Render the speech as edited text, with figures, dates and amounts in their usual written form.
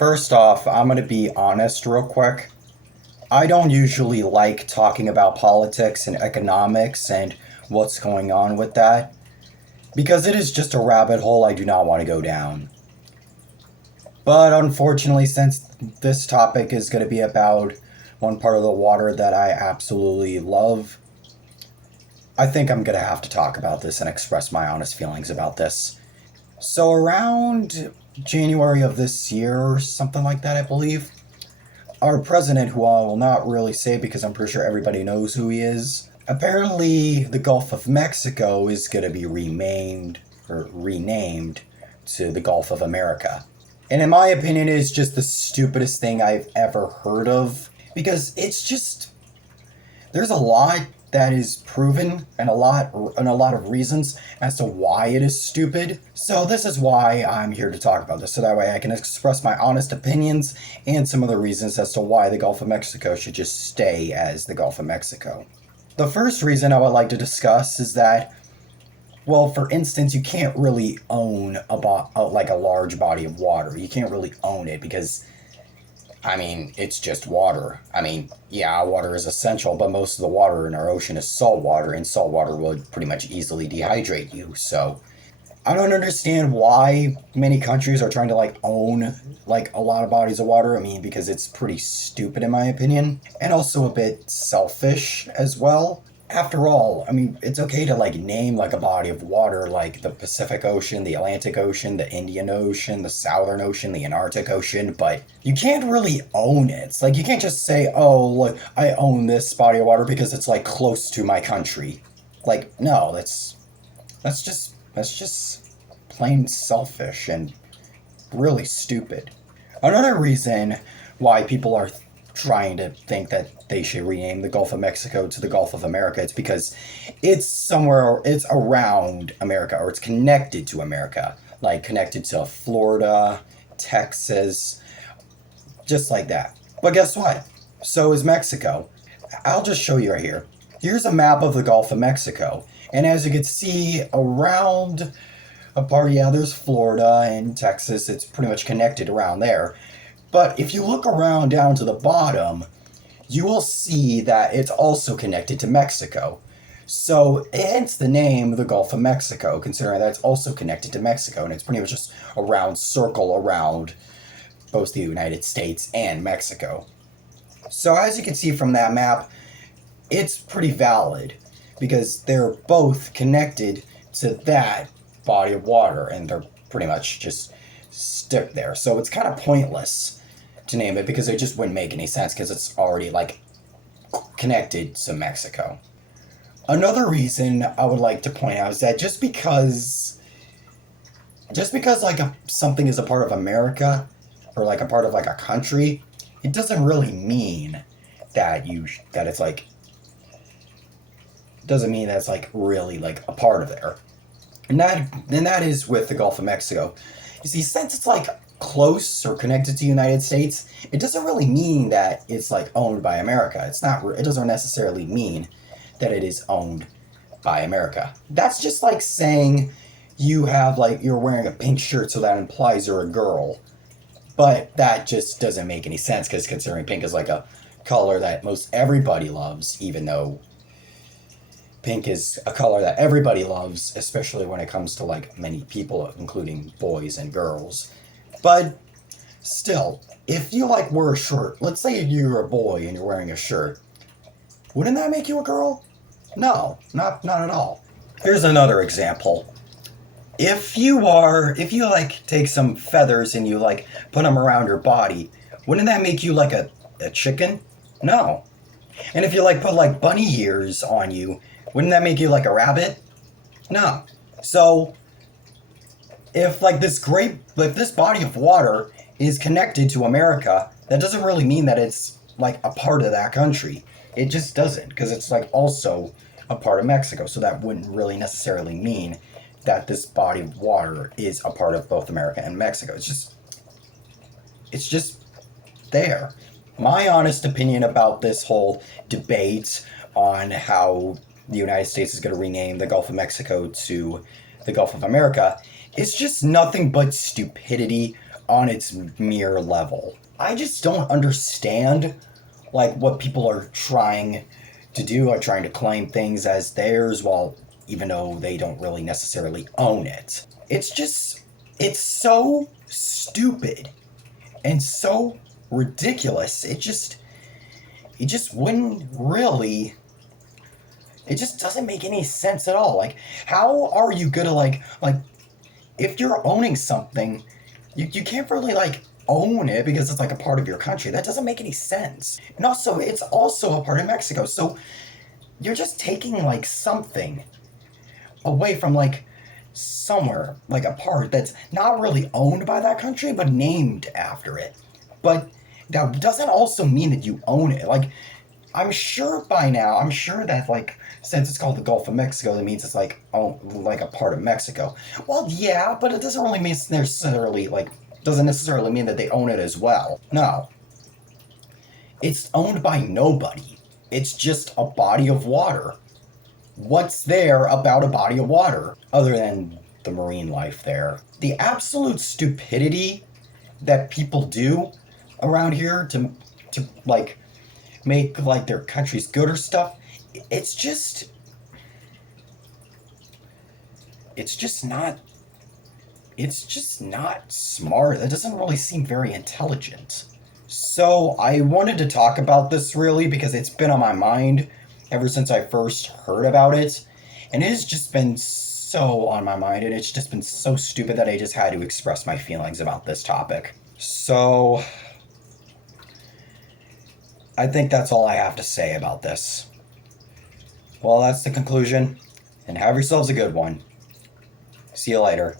First off, I'm going to be honest real quick. I don't usually like talking about politics and economics and what's going on with that because it is just a rabbit hole I do not want to go down. But unfortunately, since this topic is going to be about one part of the water that I absolutely love, I think I'm going to have to talk about this and express my honest feelings about this. So, around January of this year, or something like that, I believe, our president, who I will not really say because I'm pretty sure everybody knows who he is, apparently the Gulf of Mexico is going to be renamed to the Gulf of America. And in my opinion, it is just the stupidest thing I've ever heard of because it's just there's a lot that is proven and a lot of reasons as to why it is stupid. So this is why I'm here to talk about this, so that way I can express my honest opinions and some of the reasons as to why the Gulf of Mexico should just stay as the Gulf of Mexico. The first reason I would like to discuss is that, well, for instance, you can't really own a large body of water. You can't really own it because it's just water. Yeah, water is essential, but most of the water in our ocean is salt water, and salt water would pretty much easily dehydrate you. So, I don't understand why many countries are trying to own a lot of bodies of water. Because it's pretty stupid in my opinion, and also a bit selfish as well. After all, it's okay to name a body of water like the Pacific Ocean, the Atlantic Ocean, the Indian Ocean, the Southern Ocean, the Antarctic Ocean, but you can't really own it. You can't just say, oh, look, I own this body of water because it's close to my country. No, that's just plain selfish and really stupid. Another reason why people are trying to think that they should rename the Gulf of Mexico to the Gulf of America. It's because it's around America, or it's connected to America, connected to Florida, Texas, just like that. But guess what? So is Mexico. I'll just show you right here. Here's a map of the Gulf of Mexico. And as you can see, around there's Florida and Texas. It's pretty much connected around there. But if you look around down to the bottom, you will see that it's also connected to Mexico. So hence the name the Gulf of Mexico, considering that it's also connected to Mexico, and it's pretty much just a round circle around both the United States and Mexico. So as you can see from that map, it's pretty valid because they're both connected to that body of water, and they're pretty much just stuck there. So it's kind of pointless to name it because it just wouldn't make any sense because it's already connected to Mexico. Another reason I would like to point out is that just because something is a part of America or a part of a country, it doesn't really mean that it's doesn't mean that it's really a part of there. And that is with the Gulf of Mexico. You see, since it's close or connected to the United States, it doesn't really mean that it's owned by America. It doesn't necessarily mean that it is owned by America. That's just like saying you have you're wearing a pink shirt, so that implies you're a girl. But that just doesn't make any sense because considering pink is a color that most everybody loves, even though pink is a color that everybody loves, especially when it comes to many people, including boys and girls. But still, if you wear a shirt, let's say you're a boy and you're wearing a shirt, wouldn't that make you a girl? No, not at all. Here's another example. If you take some feathers and you put them around your body, wouldn't that make you a chicken? No. And if you put bunny ears on you, wouldn't that make you a rabbit? No. So if this body of water is connected to America, that doesn't really mean that it's a part of that country. It just doesn't, because it's also a part of Mexico. So that wouldn't really necessarily mean that this body of water is a part of both America and Mexico. It's just there. My honest opinion about this whole debate on how the United States is going to rename the Gulf of Mexico to the Gulf of America is just nothing but stupidity on its mere level. I just don't understand like what people are trying to do, are trying to claim things as theirs while even though they don't really necessarily own it. It's so stupid and so ridiculous. It just wouldn't really, it just doesn't make any sense at all. Like, how are you gonna like if you're owning something, you can't really like own it because it's like a part of your country. That doesn't make any sense. And also, it's also a part of Mexico. So you're just taking like something away from like somewhere, like a part that's not really owned by that country, but named after it. But that doesn't also mean that you own it. Like, I'm sure by now, I'm sure that like since it's called the Gulf of Mexico, that means it's like like a part of Mexico. Well, yeah, but it doesn't really mean necessarily like doesn't necessarily mean that they own it as well. No, it's owned by nobody. It's just a body of water. What's there about a body of water other than the marine life there? The absolute stupidity that people do around here to like make like their countries good or stuff, it's just it's just not it's just not smart. That doesn't really seem very intelligent. So I wanted to talk about this really because it's been on my mind ever since I first heard about it. And it has just been so on my mind and it's just been so stupid that I just had to express my feelings about this topic. So I think that's all I have to say about this. Well, that's the conclusion. And have yourselves a good one. See you later.